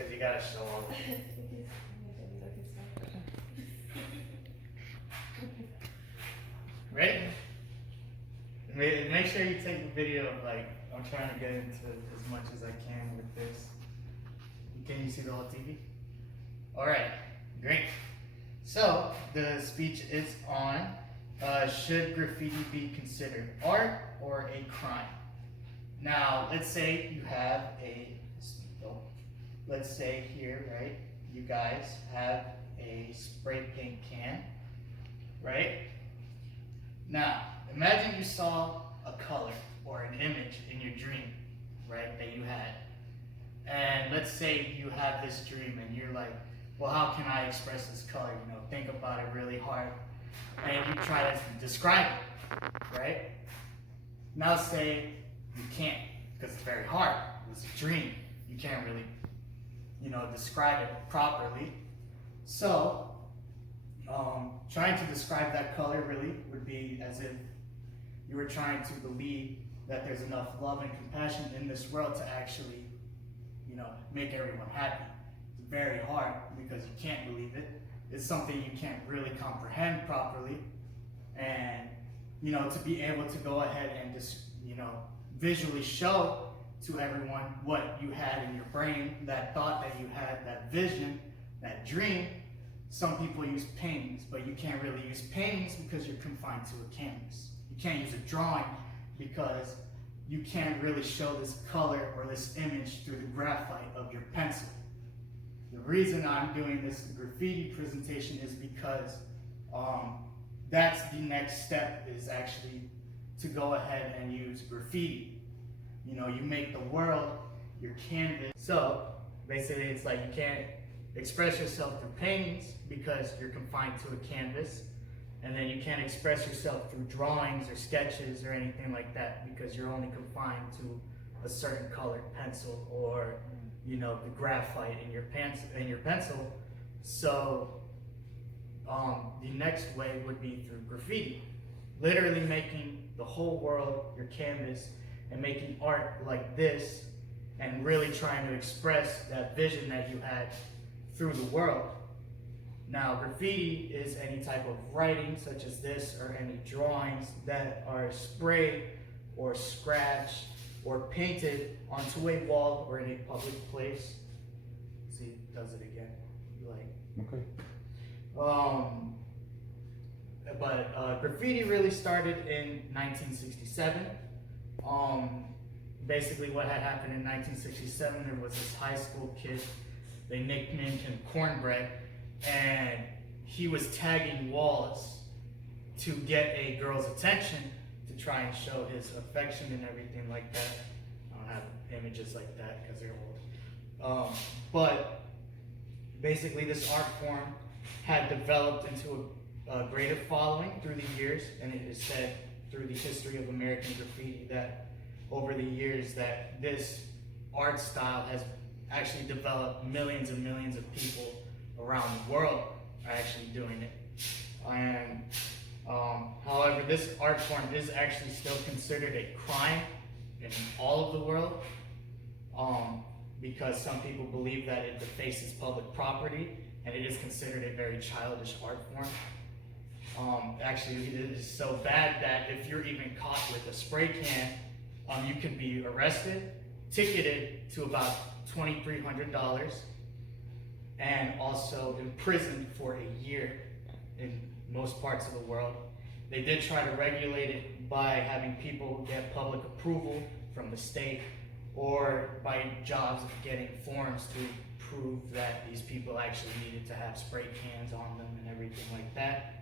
Because you gotta show all of it. Ready? Make sure you take a video of, like, I'm trying to get into as much as I can with this. Can you see the whole TV? Alright, great. So, the speech is on should graffiti be considered art or a crime? Now, let's say you have let's say here, right, you guys have a spray paint can, right? Now, imagine you saw a color or an image in your dream, right, that you had. And let's say you have this dream and you're like, well, how can I express this color? You know, think about it really hard. And you try to describe it, right? Now say you can't, because it's very hard. It was a dream. You can't really, describe it properly. So, trying to describe that color really would be as if you were trying to believe that there's enough love and compassion in this world to actually, make everyone happy. It's very hard because you can't believe it. It's something you can't really comprehend properly. And, to be able to go ahead and just, visually show to everyone what you had in your brain, that thought that you had, that vision, that dream. Some people use paintings, but you can't really use paintings because you're confined to a canvas. You can't use a drawing because you can't really show this color or this image through the graphite of your pencil. The reason I'm doing this graffiti presentation is because that's the next step, is actually to go ahead and use graffiti. You make the world your canvas. So basically it's like you can't express yourself through paintings because you're confined to a canvas. And then you can't express yourself through drawings or sketches or anything like that because you're only confined to a certain colored pencil or, the graphite in your pencil. So the next way would be through graffiti. Literally making the whole world your canvas and making art like this and really trying to express that vision that you had through the world. Now, graffiti is any type of writing such as this or any drawings that are sprayed or scratched or painted onto a wall or in a public place. See, it does it again. Okay. But graffiti really started in 1967. Basically what had happened in 1967, there was this high school kid, they nicknamed him Cornbread, and he was tagging walls to get a girl's attention to try and show his affection and everything like that. I don't have images like that because they're old. But basically this art form had developed into a greater following through the years, and it is said through the history of American graffiti that over the years that this art style has actually developed. Millions and millions of people around the world are actually doing it. And however, this art form is actually still considered a crime in all of the world because some people believe that it defaces public property, and it is considered a very childish art form. Actually, it is so bad that if you're even caught with a spray can, you could be arrested, ticketed to about $2,300, and also imprisoned for a year in most parts of the world. They did try to regulate it by having people get public approval from the state or by jobs of getting forms to prove that these people actually needed to have spray cans on them and everything like that.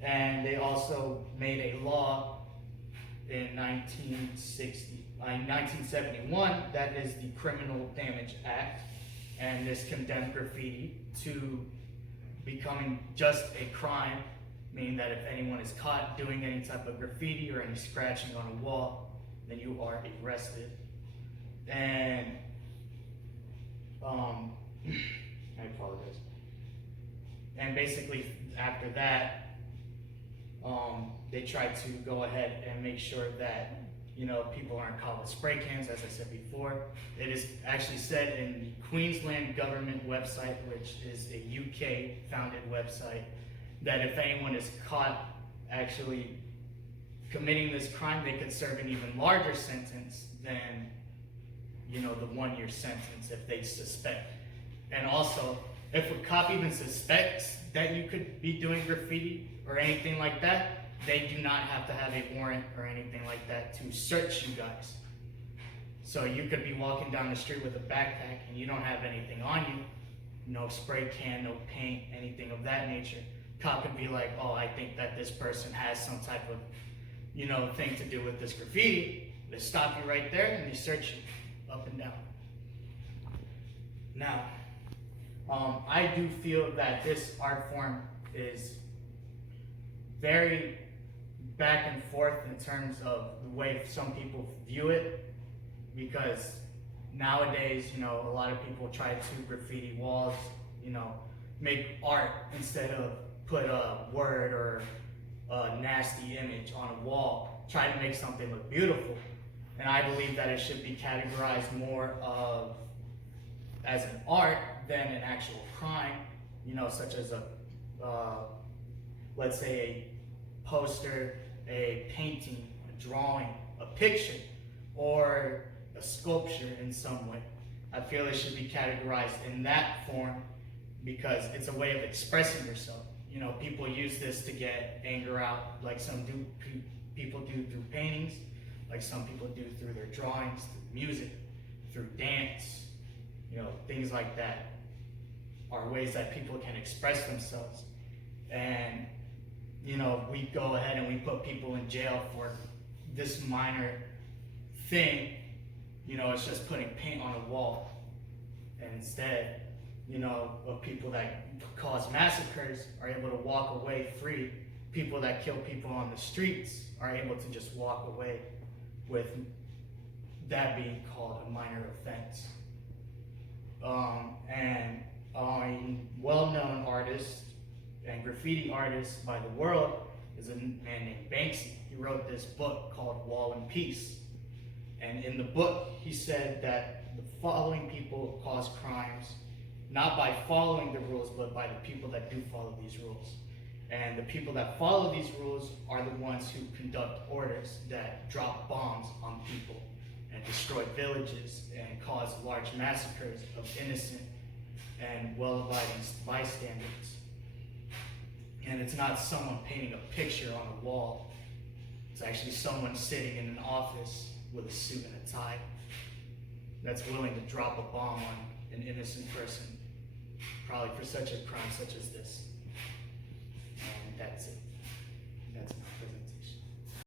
And they also made a law in 1971 that is the Criminal Damage Act, and this condemned graffiti to becoming just a crime, meaning that if anyone is caught doing any type of graffiti or any scratching on a wall, then you are arrested. And I apologize. And basically after that, they tried to go ahead and make sure that people aren't caught with spray cans, as I said before. It is actually said in the Queensland government website, which is a UK founded website, that if anyone is caught actually committing this crime, they could serve an even larger sentence than, the 1-year sentence if they suspect. And also, if a cop even suspects that you could be doing graffiti or anything like that, they do not have to have a warrant or anything like that to search you guys. So you could be walking down the street with a backpack and you don't have anything on you, no spray can, no paint, anything of that nature. Cop could be like, oh, I think that this person has some type of, thing to do with this graffiti. They stop you right there and they search you up and down. Now, I do feel that this art form is very back and forth in terms of the way some people view it, because nowadays, a lot of people try to graffiti walls, make art instead of put a word or a nasty image on a wall, try to make something look beautiful. And I believe that it should be categorized more of as an art than an actual crime, such as let's say a poster, a painting, a drawing, a picture, or a sculpture in some way. I feel it should be categorized in that form because it's a way of expressing yourself. People use this to get anger out, like people do through paintings, like some people do through their drawings, through music, through dance, things like that are ways that people can express themselves. And we go ahead and we put people in jail for this minor thing, it's just putting paint on a wall. And instead, of people that cause massacres are able to walk away free. People that kill people on the streets are able to just walk away with that being called a minor offense. And a well-known artist and graffiti artist by the world is a man named Banksy. He wrote this book called Wall and Peace. And in the book, he said that the following people cause crimes, not by following the rules, but by the people that do follow these rules. And the people that follow these rules are the ones who conduct orders that drop bombs on people and destroy villages and cause large massacres of innocent and well-abiding bystanders. And it's not someone painting a picture on a wall. It's actually someone sitting in an office with a suit and a tie that's willing to drop a bomb on an innocent person, probably for such a crime such as this.